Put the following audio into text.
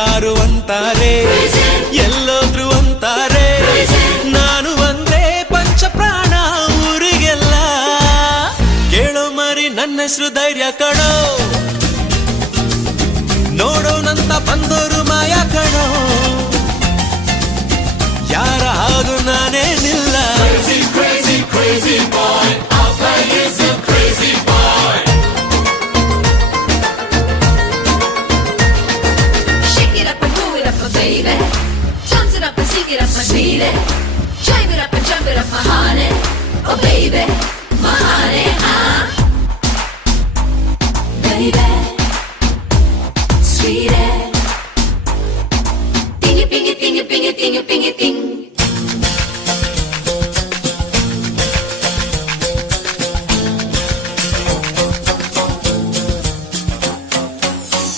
ಎಲ್ಲಾರು ಅಂತಾರೆ, ಎಲ್ಲೋದ್ರು ಅಂತಾರೆ, ನಾನು ಅಂದ್ರೆ ಪಂಚ ಪ್ರಾಣ ಊರಿಗೆಲ್ಲ. ಕೇಳೋ ಮರಿ ನನ್ನ ಹೆಸರು ಧೈರ್ಯ ಕಣೋ, ನೋಡೋನಂತ ಬಂದೋರು ಮಾಯ ಕಣೋ, ಯಾರ ಹಾಗು ನಾನೇನಿಲ್ಲ. Crazy boy, our play is a crazy boy. Shake it up and do it up, my baby. Jump it up and sing it up, my sweetie. Drive it up and jump it up, my honey. Oh baby, my honey, baby, sweetie. Dingy, bingy, dingy, bingy, dingy, bingy, dingy.